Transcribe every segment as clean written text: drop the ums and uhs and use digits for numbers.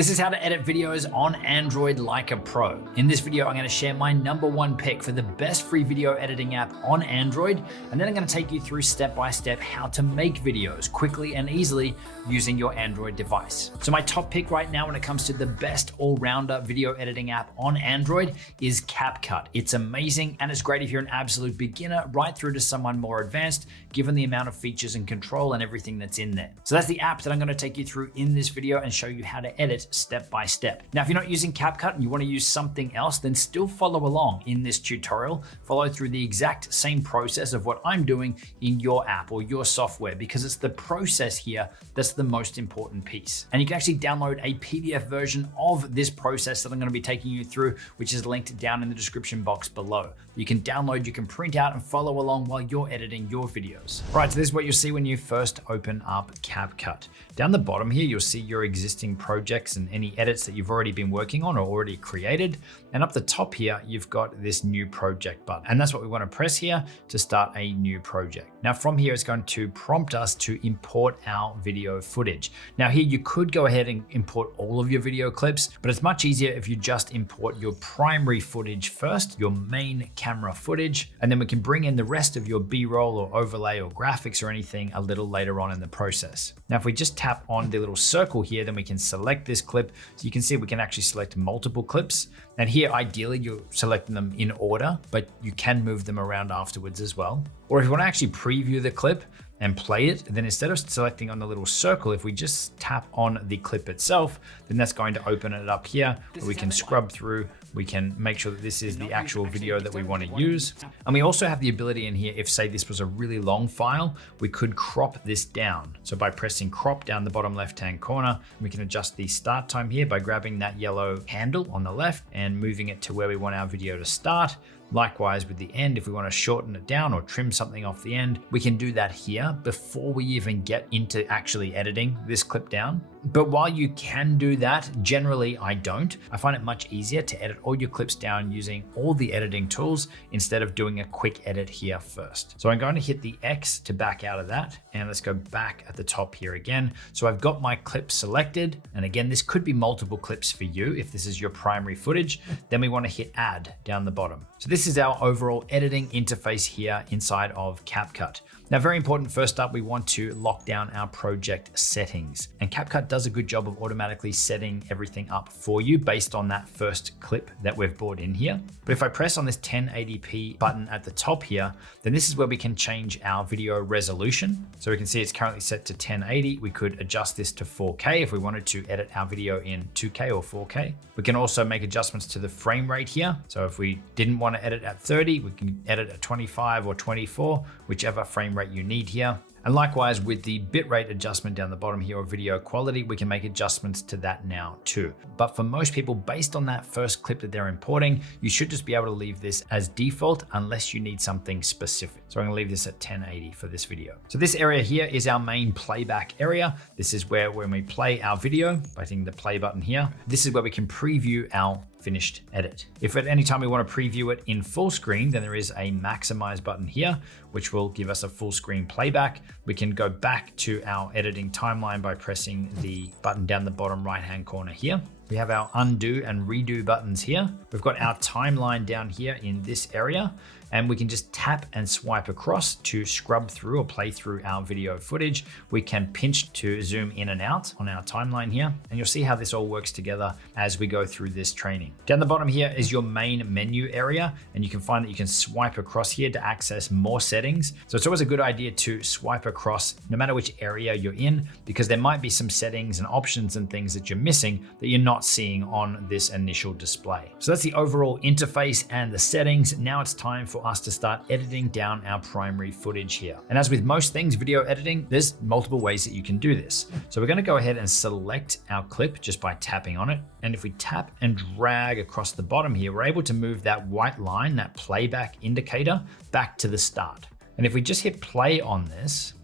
This is how to edit videos on Android like a pro. In this video, I'm going to share my #1 pick for the best free video editing app on Android, and then I'm going to take you through step-by-step how to make videos quickly and easily using your Android device. So my top pick right now when it comes to the best all-rounder video editing app on Android is CapCut. It's amazing, and it's great if you're an absolute beginner right through to someone more advanced, given the amount of features and control and everything that's in there. So that's the app that I'm going to take you through in this video and show you how to edit step by step. Now, if you're not using CapCut and you want to use something else, then still follow along in this tutorial. Follow through the exact same process of what I'm doing in your app or your software, because it's the process here that's the most important piece. And you can actually download a PDF version of this process that I'm going to be taking you through, which is linked down in the description box below. You can download, you can print out and follow along while you're editing your videos. All right, so this is what you'll see when you first open up CapCut. Down the bottom here, you'll see your existing projects and any edits that you've already been working on or already created. And up the top here, you've got this new project button. And that's what we want to press here to start a new project. Now from here, it's going to prompt us to import our video footage. Now here, you could go ahead and import all of your video clips, but it's much easier if you just import your primary footage first, your main camera footage, and then we can bring in the rest of your B-roll or overlay or graphics or anything a little later on in the process. Now, if we just tap on the little circle here, then we can select this clip. So you can see we can actually select multiple clips. And here, ideally, you're selecting them in order, but you can move them around afterwards as well. Or if you want to actually preview the clip and play it, then instead of selecting on the little circle, if we just tap on the clip itself, then that's going to open it up here. We can scrub through, we can make sure that this is the actual video that we want to use. And we also have the ability in here, if say this was a really long file, we could crop this down. So by pressing crop down the bottom left-hand corner, we can adjust the start time here by grabbing that yellow handle on the left and moving it to where we want our video to start. Likewise with the end, if we want to shorten it down or trim something off the end, we can do that here before we even get into actually editing this clip down. But while you can do that, generally I don't. I find it much easier to edit all your clips down using all the editing tools instead of doing a quick edit here first. So I'm going to hit the X to back out of that, and let's go back at the top here again. So I've got my clip selected, and again, this could be multiple clips for you if this is your primary footage. Then we want to hit add down the bottom. So this is our overall editing interface here inside of CapCut. Now, very important, first up, we want to lock down our project settings. And CapCut does a good job of automatically setting everything up for you based on that first clip that we've brought in here. But if I press on this 1080p button at the top here, then this is where we can change our video resolution. So we can see it's currently set to 1080. We could adjust this to 4K if we wanted to edit our video in 2K or 4K. We can also make adjustments to the frame rate here. So if we didn't want to edit at 30, we can edit at 25 or 24, whichever frame rate you need here. And likewise with the bitrate adjustment down the bottom here, or video quality, we can make adjustments to that now too. But for most people, based on that first clip that they're importing, you should just be able to leave this as default unless you need something specific. So I'm gonna leave this at 1080 for this video. So this area here is our main playback area. This is where when we play our video, by hitting the play button here, this is where we can preview our finished edit. If at any time we want to preview it in full screen, then there is a maximize button here, which will give us a full screen playback. We can go back to our editing timeline by pressing the button down the bottom right-hand corner here. We have our undo and redo buttons here. We've got our timeline down here in this area, and we can just tap and swipe across to scrub through or play through our video footage. We can pinch to zoom in and out on our timeline here, and you'll see how this all works together as we go through this training. Down the bottom here is your main menu area, and you can find that you can swipe across here to access more settings. So it's always a good idea to swipe across no matter which area you're in, because there might be some settings and options and things that you're missing that you're not seeing on this initial display. So that's the overall interface and the settings. Now it's time for us to start editing down our primary footage here. And as with most things, video editing, there's multiple ways that you can do this. So we're going to go ahead and select our clip just by tapping on it. And if we tap and drag across the bottom here, we're able to move that white line, that playback indicator, back to the start. And if we just hit play on this,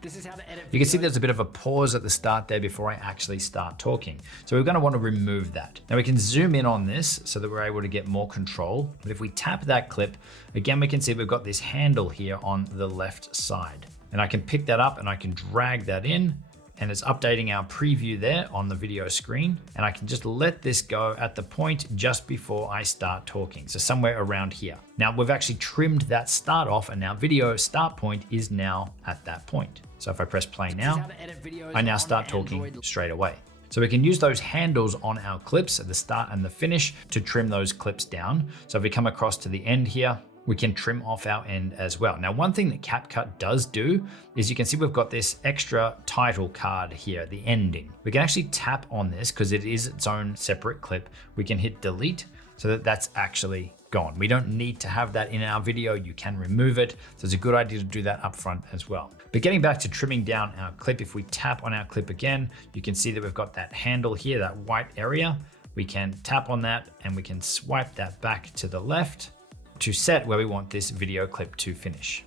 This is how to edit videos. you can see there's a bit of a pause at the start there before I actually start talking. So we're going to want to remove that. Now we can zoom in on this so that we're able to get more control. But if we tap that clip, again, we can see we've got this handle here on the left side. And I can pick that up and I can drag that in and it's updating our preview there on the video screen. And I can just let this go at the point just before I start talking. So somewhere around here. Now we've actually trimmed that start off, and our video start point is now at that point. So if I press play now, I now start talking straight away. So we can use those handles on our clips at the start and the finish to trim those clips down. So if we come across to the end here, we can trim off our end as well. Now, one thing that CapCut does do is you can see we've got this extra title card here, the ending. We can actually tap on this because it is its own separate clip. We can hit delete so that that's actually gone. We don't need to have that in our video. You can remove it. So it's a good idea to do that up front as well. But getting back to trimming down our clip, if we tap on our clip again, you can see that we've got that handle here, that white area. We can tap on that and we can swipe that back to the left to set where we want this video clip to finish.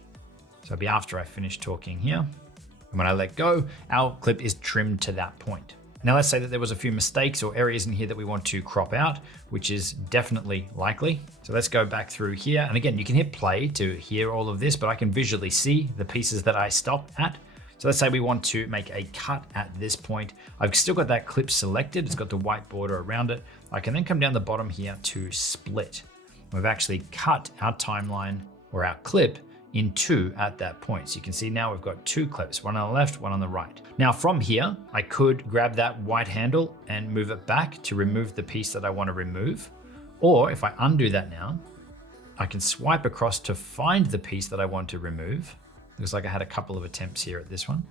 So it'll be after I finish talking here. And when I let go, our clip is trimmed to that point. Now let's say that there was a few mistakes or areas in here that we want to crop out, which is definitely likely. So let's go back through here. And again, you can hit play to hear all of this, but I can visually see the pieces that I stopped at. So let's say we want to make a cut at this point. I've still got that clip selected. It's got the white border around it. I can then come down the bottom here to split. We've actually cut our timeline or our clip in two at that point. So you can see now we've got two clips, one on the left, one on the right. Now from here, I could grab that white handle and move it back to remove the piece that I want to remove. Or if I undo that now, I can swipe across to find the piece that I want to remove. Looks like I had a couple of attempts here at this one.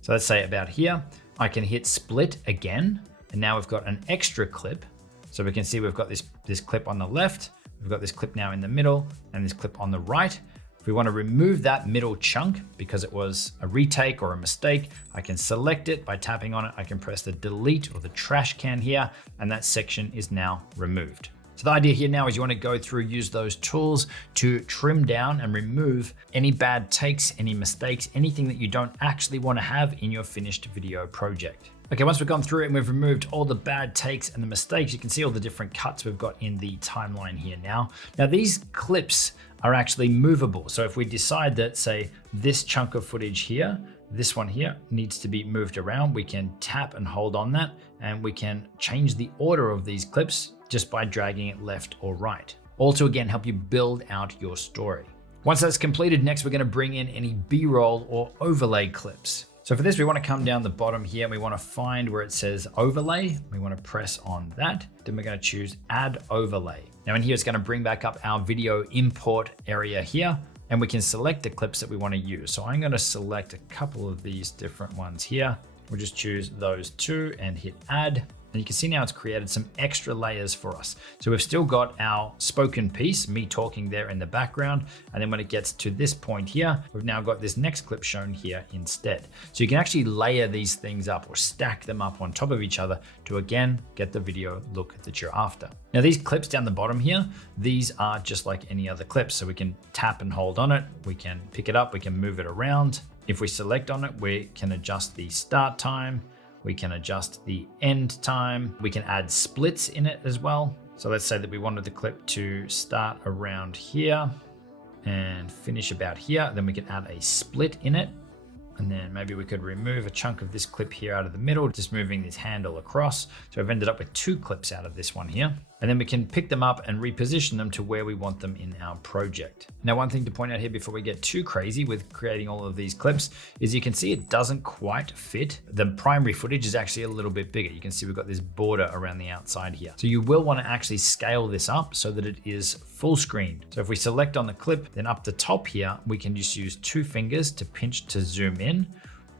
So let's say about here, I can hit split again. And now we've got an extra clip. So we can see we've got this clip on the left, we've got this clip now in the middle, and this clip on the right. If we want to remove that middle chunk because it was a retake or a mistake, I can select it by tapping on it. I can press the delete or the trash can here, and that section is now removed. So the idea here now is you want to go through, use those tools to trim down and remove any bad takes, any mistakes, anything that you don't actually want to have in your finished video project. Okay, once we've gone through it and we've removed all the bad takes and the mistakes, you can see all the different cuts we've got in the timeline here now. Now these clips are actually movable. So if we decide that, say, this chunk of footage here, this one here needs to be moved around, we can tap and hold on that, and we can change the order of these clips just by dragging it left or right. All to again help you build out your story. Once that's completed, next we're going to bring in any B-roll or overlay clips. So for this, we want to come down the bottom here and we want to find where it says overlay. We want to press on that. Then we're going to choose add overlay. Now in here, it's going to bring back up our video import area here, and we can select the clips that we want to use. So I'm going to select a couple of these different ones here. We'll just choose those two and hit add. And you can see now it's created some extra layers for us. So we've still got our spoken piece, me talking there in the background. And then when it gets to this point here, we've now got this next clip shown here instead. So you can actually layer these things up or stack them up on top of each other to again, get the video look that you're after. Now these clips down the bottom here, these are just like any other clips. So we can tap and hold on it. We can pick it up, we can move it around. If we select on it, we can adjust the start time. We can adjust the end time. We can add splits in it as well. So let's say that we wanted the clip to start around here and finish about here. Then we can add a split in it. And then maybe we could remove a chunk of this clip here out of the middle, just moving this handle across. So I've ended up with two clips out of this one here. And then we can pick them up and reposition them to where we want them in our project. Now, one thing to point out here before we get too crazy with creating all of these clips is you can see it doesn't quite fit. The primary footage is actually a little bit bigger. You can see we've got this border around the outside here. So you will want to actually scale this up so that it is full screen. So if we select on the clip, then up the top here, we can just use two fingers to pinch to zoom in.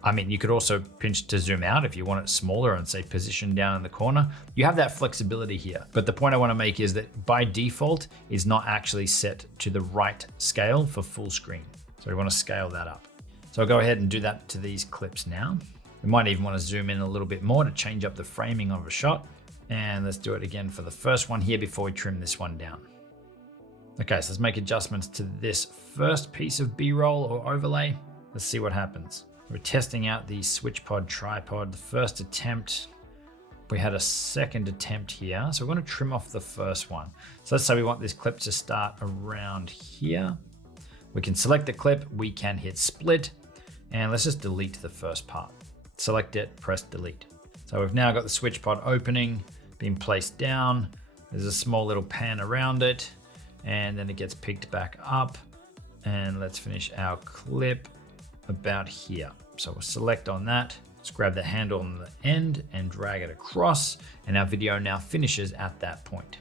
I mean, you could also pinch to zoom out if you want it smaller and say position down in the corner. You have that flexibility here. But the point I want to make is that by default is not actually set to the right scale for full screen. So we want to scale that up. So I'll go ahead and do that to these clips now. We might even want to zoom in a little bit more to change up the framing of a shot. And let's do it again for the first one here before we trim this one down. Okay, so let's make adjustments to this first piece of B-roll or overlay. Let's see what happens. We're testing out the SwitchPod tripod. The first attempt, we had a second attempt here. So we're going to trim off the first one. So let's say we want this clip to start around here. We can select the clip, we can hit split, And let's just delete the first part. Select it, press delete. So we've now got the switch pod opening, being placed down. There's a small little pan around it, and then it gets picked back up. And let's finish our clip about here. So we'll select on that. Let's grab the handle on the end and drag it across, and our video now finishes at that point.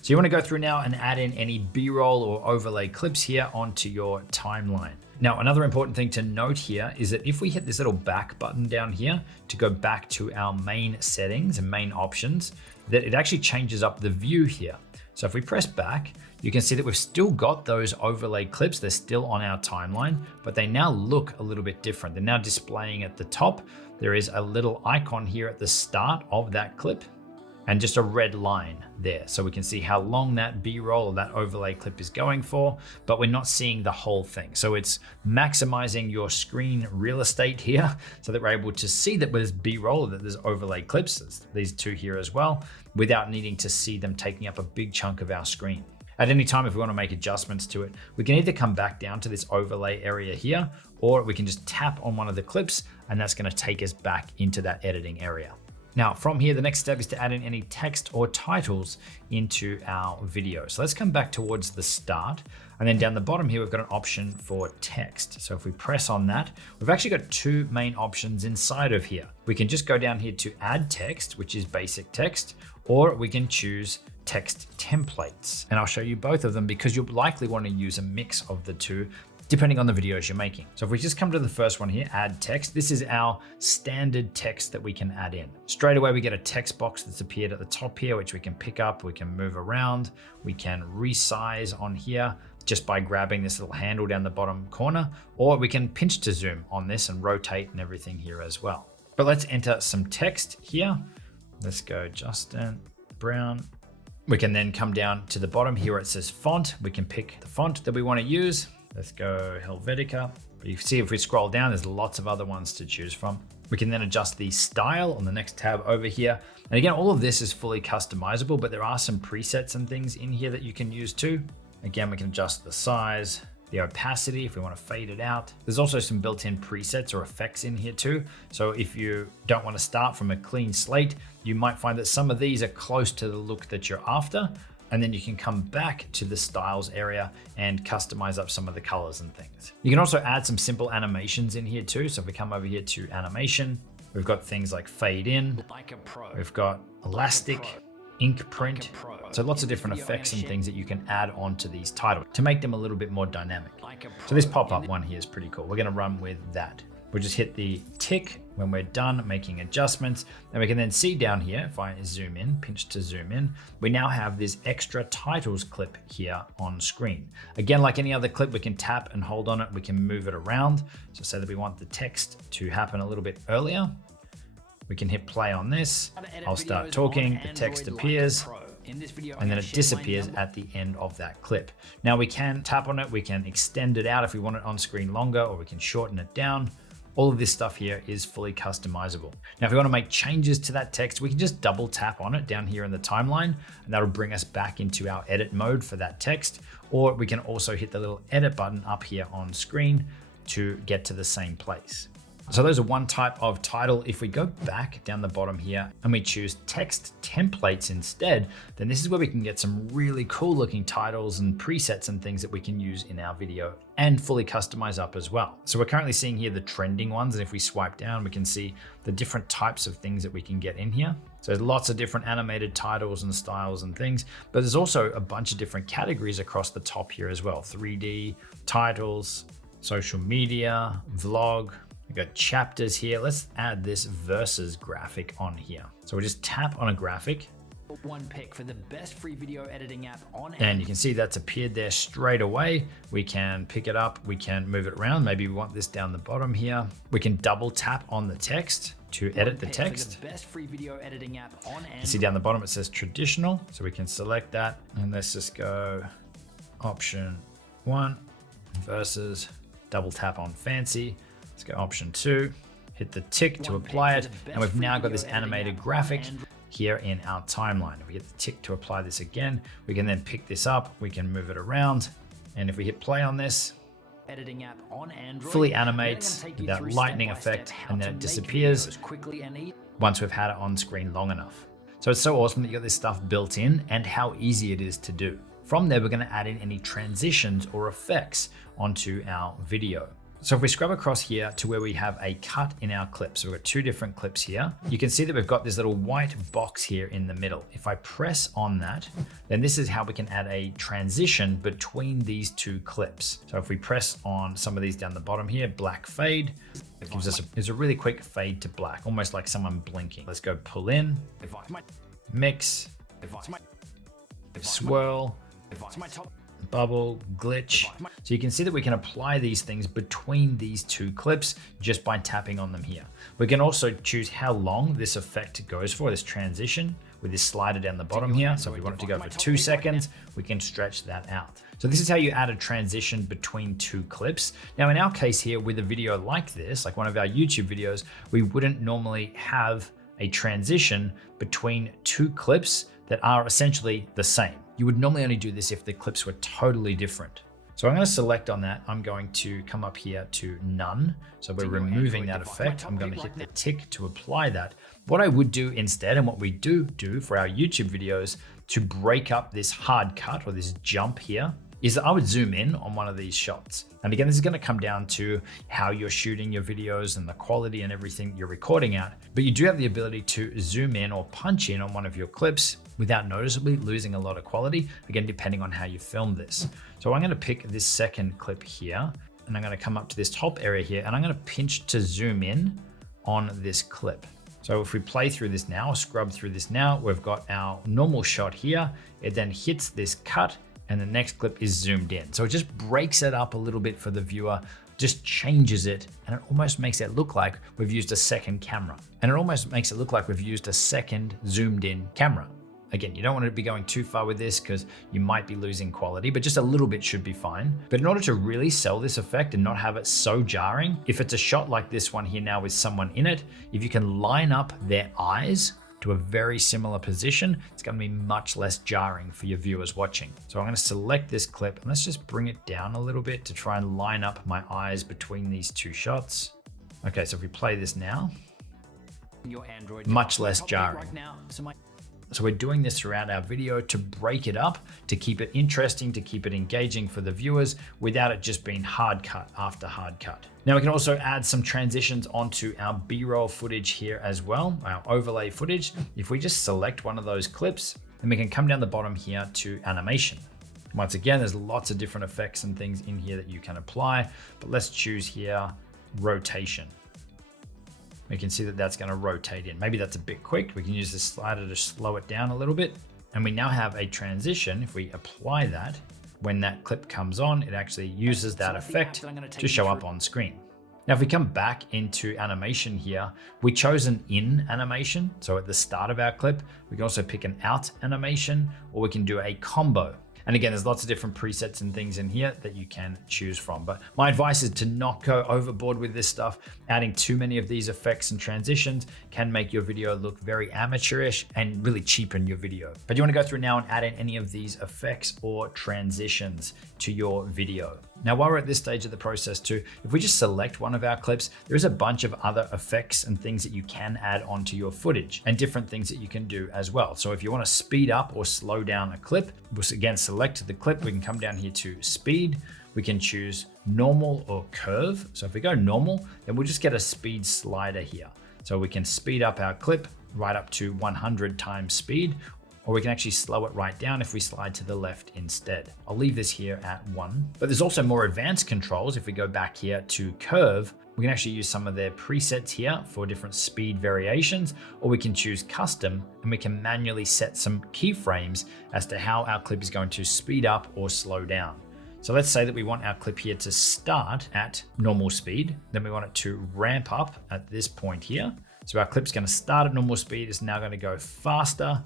So you want to go through now and add in any B-roll or overlay clips here onto your timeline. Now, another important thing to note here is that if we hit this little back button down here to go back to our main settings and main options, that it actually changes up the view here. So if we press back, you can see that we've still got those overlay clips. They're still on our timeline, but they now look a little bit different. They're now displaying at the top. There is a little icon here at the start of that clip and just a red line there. So we can see how long that B-roll or that overlay clip is going for, but we're not seeing the whole thing. So it's maximizing your screen real estate here so that we're able to see that there's B-roll, that there's overlay clips, there's these two here as well, without needing to see them taking up a big chunk of our screen. At any time, if we want to make adjustments to it, we can either come back down to this overlay area here, or we can just tap on one of the clips and that's going to take us back into that editing area. Now from here, the next step is to add in any text or titles into our video. So let's come back towards the start, and then down the bottom here, we've got an option for text. So if we press on that, we've actually got two main options inside of here. We can just go down here to add text, which is basic text, or we can choose text templates. And I'll show you both of them because you'll likely want to use a mix of the two depending on the videos you're making. So if we just come to the first one here, add text, this is our standard text that we can add in. Straight away, we get a text box that's appeared at the top here, which we can pick up, we can move around, we can resize on here just by grabbing this little handle down the bottom corner, or we can pinch to zoom on this and rotate and everything here as well. But let's enter some text here. Let's go Justin Brown. We can then come down to the bottom here where it says font. We can pick the font that we want to use. Let's go Helvetica. But you can see if we scroll down, there's lots of other ones to choose from. We can then adjust the style on the next tab over here. And again, all of this is fully customizable, but there are some presets and things in here that you can use too. Again, we can adjust the size, the opacity if we want to fade it out. There's also some built-in presets or effects in here too. So if you don't want to start from a clean slate, you might find that some of these are close to the look that you're after. And then you can come back to the styles area and customize up some of the colors and things. You can also add some simple animations in here too. So if we come over here to animation, we've got things like fade in, we've got elastic, ink print. So lots of different effects and things that you can add onto these titles to make them a little bit more dynamic. So this pop-up one here is pretty cool. We're gonna run with that. We'll just hit the tick when we're done making adjustments. And we can then see down here, if I zoom in, pinch to zoom in, we now have this extra titles clip here on screen. Again, like any other clip, we can tap and hold on it. We can move it around. So say that we want the text to happen a little bit earlier. We can hit play on this. I'll start talking, the text appears, and then it disappears at the end of that clip. Now we can tap on it, we can extend it out if we want it on screen longer, or we can shorten it down. All of this stuff here is fully customizable. Now, if we want to make changes to that text, we can just double tap on it down here in the timeline, and that'll bring us back into our edit mode for that text. Or we can also hit the little edit button up here on screen to get to the same place. So those are one type of title. If we go back down the bottom here and we choose text templates instead, then this is where we can get some really cool looking titles and presets and things that we can use in our video and fully customize up as well. So we're currently seeing here the trending ones. And if we swipe down, we can see the different types of things that we can get in here. So there's lots of different animated titles and styles and things, but there's also a bunch of different categories across the top here as well. 3D, titles, social media, vlog. We've got chapters here. Let's add this versus graphic on here. So we'll just tap on a graphic. One pick for the best free video editing app on and you can see that's appeared there straight away. We can pick it up, we can move it around. Maybe we want this down the bottom here. We can double tap on the text to edit the text. The best free video editing app on Android. You see down the bottom it says traditional, so we can select that, and let's just go option 1 versus double tap on fancy. Let's go option 2, hit the tick to apply it, and we've now got this animated graphic here in our timeline. If we hit the tick to apply this again, we can then pick this up, we can move it around, and if we hit play on this, editing app on Android. fully animates with that lightning effect, and then it disappears quickly and easily. once we've had it on screen long enough. So it's so awesome that you got this stuff built in and how easy it is to do. From there, we're going to add in any transitions or effects onto our video. So if we scrub across here to where we have a cut in our clip, so we've got two different clips here, you can see that we've got this little white box here in the middle. If I press on that, then this is how we can add a transition between these two clips. So if we press on some of these down the bottom here, black fade, it gives us a really quick fade to black, almost like someone blinking. Let's go pull in, mix, swirl, bubble, glitch. So you can see that we can apply these things between these two clips just by tapping on them here. We can also choose how long this effect goes for, this transition, with this slider down the bottom here. So if we want it to go for 2 seconds, we can stretch that out. So this is how you add a transition between two clips. Now in our case here, with a video like this, like one of our YouTube videos, we wouldn't normally have a transition between two clips that are essentially the same. You would normally only do this if the clips were totally different. So I'm going to select on that. I'm going to come up here to none. So we're removing that effect. I'm going to hit the tick to apply that. What I would do instead, and what we do for our YouTube videos to break up this hard cut or this jump here, is that I would zoom in on one of these shots. And again, this is going to come down to how you're shooting your videos and the quality and everything you're recording at. But you do have the ability to zoom in or punch in on one of your clips without noticeably losing a lot of quality, again, depending on how you film this. So I'm going to pick this second clip here, and I'm going to come up to this top area here, and I'm going to pinch to zoom in on this clip. So if we play through this now, or scrub through this now, we've got our normal shot here. It then hits this cut, and the next clip is zoomed in. So it just breaks it up a little bit for the viewer, just changes it, and it almost makes it look like we've used a second camera. And it almost makes it look like we've used a second zoomed in camera. Again, you don't want to be going too far with this because you might be losing quality, but just a little bit should be fine. But in order to really sell this effect and not have it so jarring, if it's a shot like this one here now with someone in it, if you can line up their eyes to a very similar position, it's going to be much less jarring for your viewers watching. So I'm going to select this clip and let's just bring it down a little bit to try and line up my eyes between these two shots. Okay, so if we play this now, Your Android much less jarring. right now. So we're doing this throughout our video to break it up, to keep it interesting, to keep it engaging for the viewers without it just being hard cut after hard cut. Now we can also add some transitions onto our B-roll footage here as well, our overlay footage. If we just select one of those clips, then we can come down the bottom here to animation. Once again, there's lots of different effects and things in here that you can apply, but let's choose here rotation. We can see that that's going to rotate in. Maybe that's a bit quick. We can use this slider to slow it down a little bit. And we now have a transition. If we apply that, when that clip comes on, it actually uses that effect to show up on screen. Now, if we come back into animation here, we chose an in animation. So at the start of our clip, we can also pick an out animation, or we can do a combo. And again, there's lots of different presets and things in here that you can choose from. But my advice is to not go overboard with this stuff. Adding too many of these effects and transitions can make your video look very amateurish and really cheapen your video. But you want to go through now and add in any of these effects or transitions to your video. Now, while we're at this stage of the process too, if we just select one of our clips, there's a bunch of other effects and things that you can add onto your footage and different things that you can do as well. So if you want to speed up or slow down a clip, we'll again select the clip. We can come down here to speed. We can choose normal or curve. So if we go normal, then we'll just get a speed slider here. So we can speed up our clip right up to 100 times speed, or we can actually slow it right down if we slide to the left instead. I'll leave this here at 1. But there's also more advanced controls. If we go back here to curve, we can actually use some of their presets here for different speed variations, or we can choose custom and we can manually set some keyframes as to how our clip is going to speed up or slow down. So let's say that we want our clip here to start at normal speed. Then we want it to ramp up at this point here. So our clip's going to start at normal speed. It's now going to go faster.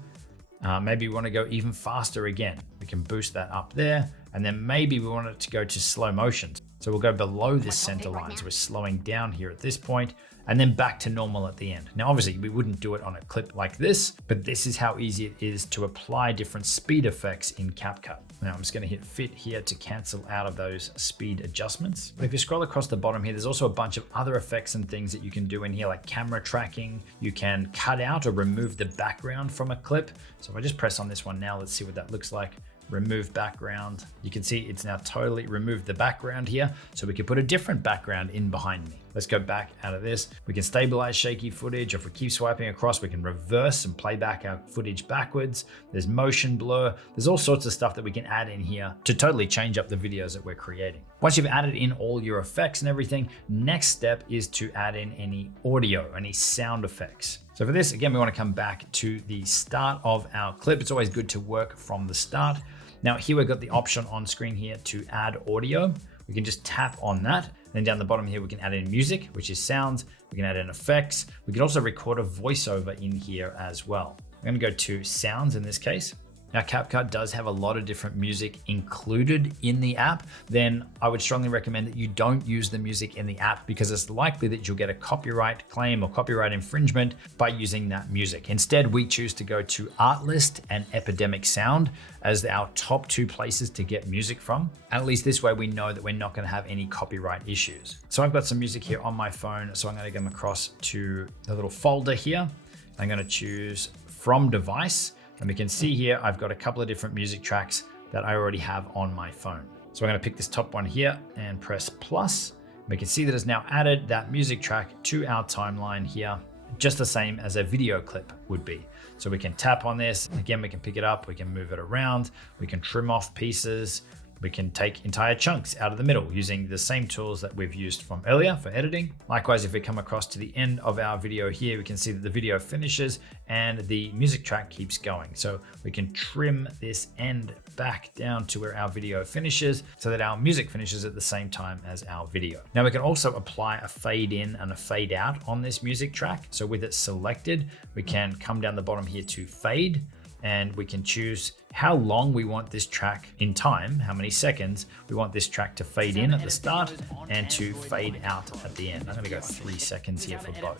Maybe we want to go even faster again. We can boost that up there. And then maybe we want it to go to slow motion. So we'll go below this center line. So we're slowing down here at this point. and then back to normal at the end. Now, obviously we wouldn't do it on a clip like this, but this is how easy it is to apply different speed effects in CapCut. Now I'm just going to hit fit here to cancel out of those speed adjustments. But if you scroll across the bottom here, there's also a bunch of other effects and things that you can do in here, like camera tracking. You can cut out or remove the background from a clip. So if I just press on this one now, let's see what that looks like. Remove background. You can see it's now totally removed the background here. So we could put a different background in behind me. Let's go back out of this. We can stabilize shaky footage. If we keep swiping across, we can reverse and play back our footage backwards. There's motion blur. There's all sorts of stuff that we can add in here to totally change up the videos that we're creating. Once you've added in all your effects and everything, next step is to add in any audio, any sound effects. So for this, again, we want to come back to the start of our clip. It's always good to work from the start. Now here we've got the option on screen here to add audio. We can just tap on that. Then down the bottom here, we can add in music, which is sounds. We can add in effects. We can also record a voiceover in here as well. I'm gonna go to sounds in this case. Now CapCut does have a lot of different music included in the app. Then I would strongly recommend that you don't use the music in the app because it's likely that you'll get a copyright claim or copyright infringement by using that music. Instead, we choose to go to Artlist and Epidemic Sound as our top 2 places to get music from. At least this way we know that we're not gonna have any copyright issues. So I've got some music here on my phone. So I'm gonna come across to the little folder here. I'm gonna choose from device. And we can see here, I've got a couple of different music tracks that I already have on my phone. So I'm gonna pick this top one here and press plus. We can see that it's now added that music track to our timeline here, just the same as a video clip would be. So we can tap on this. Again, we can pick it up, we can move it around, we can trim off pieces. We can take entire chunks out of the middle using the same tools that we've used from earlier for editing. Likewise, if we come across to the end of our video here, we can see that the video finishes and the music track keeps going. So we can trim this end back down to where our video finishes so that our music finishes at the same time as our video. Now we can also apply a fade in and a fade out on this music track. So with it selected, we can come down the bottom here to fade, and we can choose how long we want this track in time, how many seconds we want this track to fade in at the start and to fade out at the end. I'm gonna go 3 seconds here for both.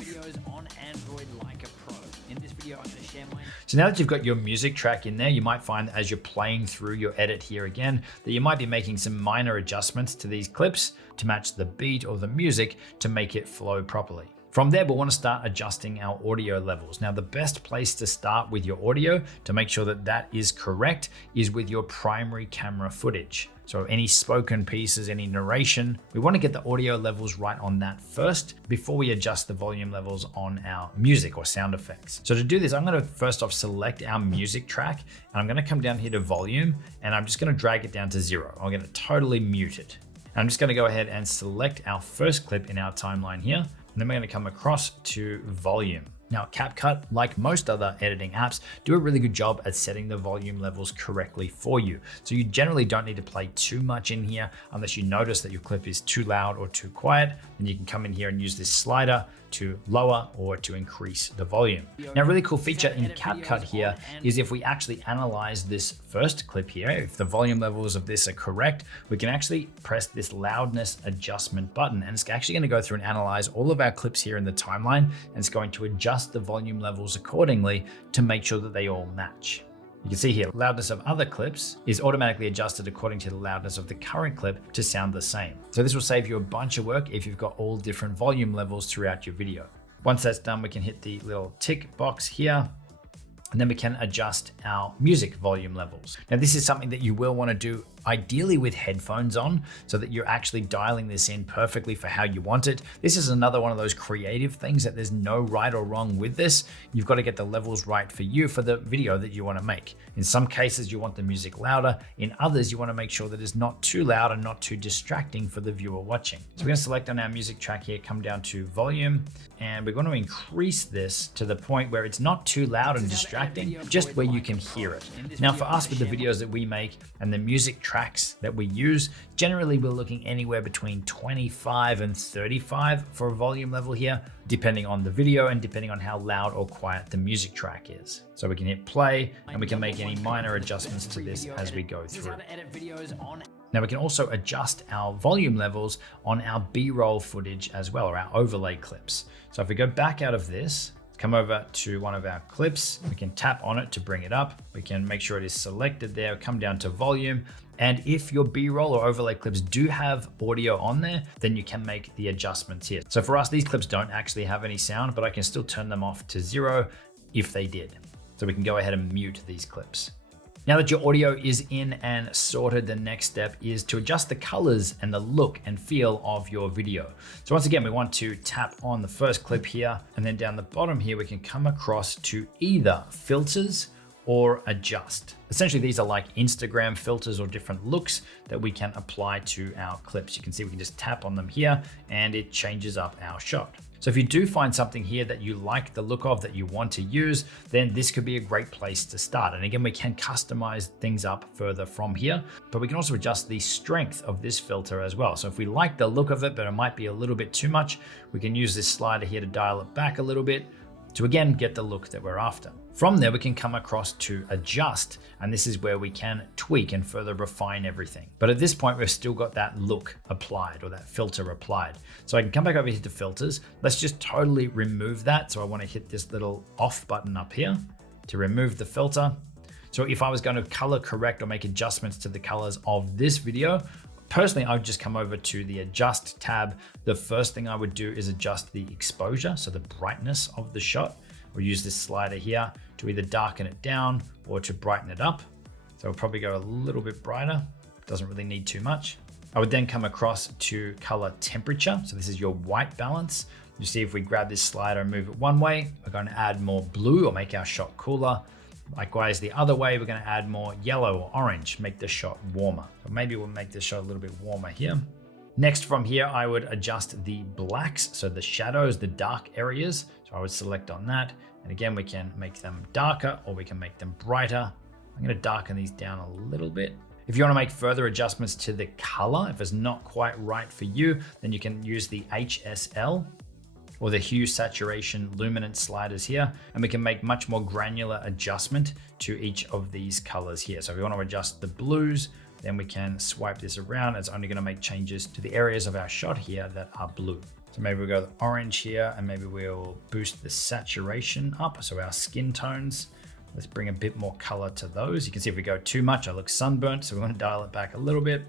So now that you've got your music track in there, you might find that as you're playing through your edit here again, that you might be making some minor adjustments to these clips to match the beat or the music to make it flow properly. From there, we'll want to start adjusting our audio levels. Now, the best place to start with your audio to make sure that that is correct is with your primary camera footage. So any spoken pieces, any narration, we want to get the audio levels right on that first before we adjust the volume levels on our music or sound effects. So to do this, I'm going to first off select our music track and I'm going to come down here to volume and I'm just going to drag it down to 0. I'm going to totally mute it. And I'm just going to go ahead and select our first clip in our timeline here. And then we're going to come across to volume. Now, CapCut, like most other editing apps, do a really good job at setting the volume levels correctly for you. So you generally don't need to play too much in here unless you notice that your clip is too loud or too quiet. Then you can come in here and use this slider to lower or to increase the volume. Now, a really cool feature in CapCut here is if we actually analyze this first clip here, if the volume levels of this are correct, we can actually press this loudness adjustment button. And it's actually going to go through and analyze all of our clips here in the timeline. And it's going to adjust the volume levels accordingly to make sure that they all match. You can see here, loudness of other clips is automatically adjusted according to the loudness of the current clip to sound the same. So this will save you a bunch of work if you've got all different volume levels throughout your video. Once that's done, we can hit the little tick box here, and then we can adjust our music volume levels. Now, this is something that you will want to do ideally with headphones on so that you're actually dialing this in perfectly for how you want it. This is another one of those creative things that there's no right or wrong with this. You've got to get the levels right for you for the video that you want to make. In some cases, you want the music louder. In others, you want to make sure that it's not too loud and not too distracting for the viewer watching. So we're going to select on our music track here, come down to volume, and we're going to increase this to the point where it's not too loud and distracting, just where you can hear it. Now, for us with the videos that we make and the music tracks that we use, generally we're looking anywhere between 25 and 35 for a volume level here, depending on the video and depending on how loud or quiet the music track is. So we can hit play and we can make any minor adjustments to this as we go through. Now we can also adjust our volume levels on our B-roll footage as well, or our overlay clips. So if we go back out of this, come over to one of our clips, we can tap on it to bring it up. We can make sure it is selected there, come down to volume. And if your B-roll or overlay clips do have audio on there, then you can make the adjustments here. So for us, these clips don't actually have any sound, but I can still turn them off to 0 if they did. So we can go ahead and mute these clips. Now that your audio is in and sorted, the next step is to adjust the colors and the look and feel of your video. So once again, we want to tap on the first clip here, and then down the bottom here, we can come across to either filters or adjust. Essentially, these are like Instagram filters or different looks that we can apply to our clips. You can see we can just tap on them here and it changes up our shot. So if you do find something here that you like the look of, that you want to use, then this could be a great place to start. And again, we can customize things up further from here, but we can also adjust the strength of this filter as well. So if we like the look of it, but it might be a little bit too much, we can use this slider here to dial it back a little bit to again get the look that we're after. From there, we can come across to adjust, and this is where we can tweak and further refine everything. But at this point, we've still got that look applied, or that filter applied. So I can come back over here to filters. Let's just totally remove that. So I want to hit this little off button up here to remove the filter. So if I was going to color correct or make adjustments to the colors of this video, personally, I would just come over to the adjust tab. The first thing I would do is adjust the exposure, so the brightness of the shot. We'll use this slider here to either darken it down or to brighten it up. So we'll probably go a little bit brighter. Doesn't really need too much. I would then come across to color temperature. So this is your white balance. You see if we grab this slider and move it one way, we're going to add more blue or make our shot cooler. Likewise, the other way, we're going to add more yellow or orange, make the shot warmer. So maybe we'll make this shot a little bit warmer here. Next from here, I would adjust the blacks, so the shadows, the dark areas. So I would select on that. And again, we can make them darker or we can make them brighter. I'm going to darken these down a little bit. If you want to make further adjustments to the color, if it's not quite right for you, then you can use the HSL or the hue, saturation, luminance sliders here, and we can make much more granular adjustment to each of these colors here. So if we want to adjust the blues, then we can swipe this around. It's only going to make changes to the areas of our shot here that are blue. So maybe we'll go the orange here, and maybe we'll boost the saturation up. So our skin tones, let's bring a bit more color to those. You can see if we go too much, I look sunburnt. So we want to dial it back a little bit,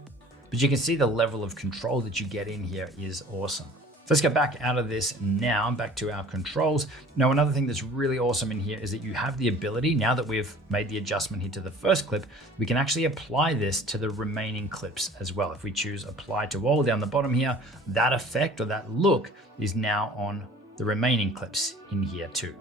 but you can see the level of control that you get in here is awesome. So let's go back out of this now, back to our controls. Now, another thing that's really awesome in here is that you have the ability, now that we've made the adjustment here to the first clip, we can actually apply this to the remaining clips as well. If we choose apply to all down the bottom here, that effect or that look is now on the remaining clips in here too.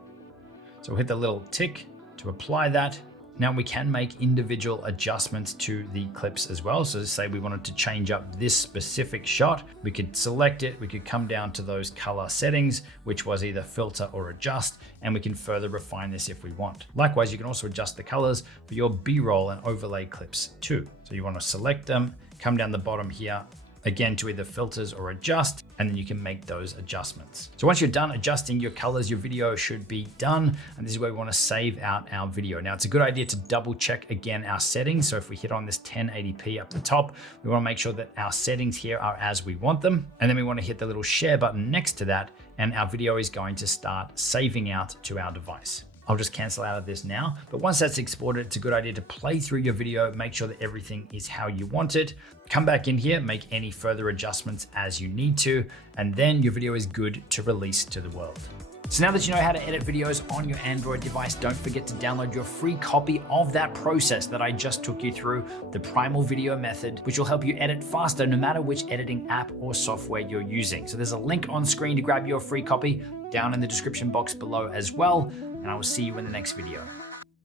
So we'll hit the little tick to apply that. Now we can make individual adjustments to the clips as well. So say we wanted to change up this specific shot, we could select it, we could come down to those color settings, which was either filter or adjust, and we can further refine this if we want. Likewise, you can also adjust the colors for your B-roll and overlay clips too. So you want to select them, come down the bottom here, again to either filters or adjust, and then you can make those adjustments. So once you're done adjusting your colors, your video should be done. And this is where we want to save out our video. Now it's a good idea to double check again our settings. So if we hit on this 1080p up the top, we want to make sure that our settings here are as we want them. And then we want to hit the little share button next to that, and our video is going to start saving out to our device. I'll just cancel out of this now. But once that's exported, it's a good idea to play through your video, make sure that everything is how you want it. Come back in here, make any further adjustments as you need to, and then your video is good to release to the world. So now that you know how to edit videos on your Android device, don't forget to download your free copy of that process that I just took you through, the Primal video method, which will help you edit faster no matter which editing app or software you're using. So there's a link on screen to grab your free copy down in the description box below as well, and I will see you in the next video.